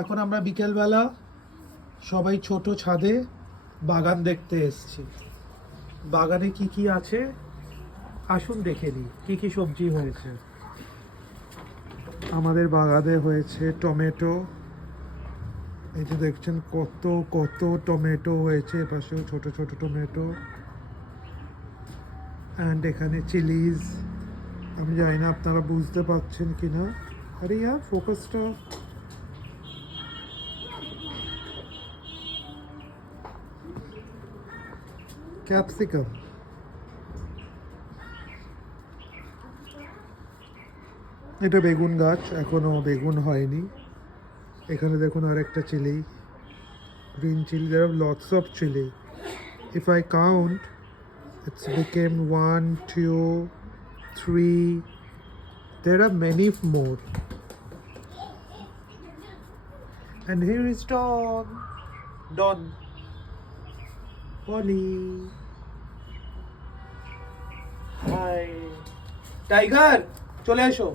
এখন আমরা বিকেলবেলা সবাই ছোট ছাদে বাগান দেখতে এসেছি। বাগানে কি কি আছে আসুন দেখে নিই। কি কি সবজি হয়েছে আমাদের বাগানে? হয়েছে টমেটো, এই যে দেখছেন কত কত টমেটো হয়েছে, এপাশেও ছোট ছোট টমেটো। অ্যান্ড এখানে চিলিজ, আমি জানি না আপনারা বুঝতে পারছেন কিনা। আরে ইয়ার ফোকাসটা, ক্যাপসিকাম, এটা বেগুন গাছ, এখনো বেগুন হয়নি। এখানে দেখুন আরেকটা chilli, green chilli. there are lots of chili. If I count, it's became 1 2 3. There are many more. And here is Don Polly. Hi Tiger, চলে এসো।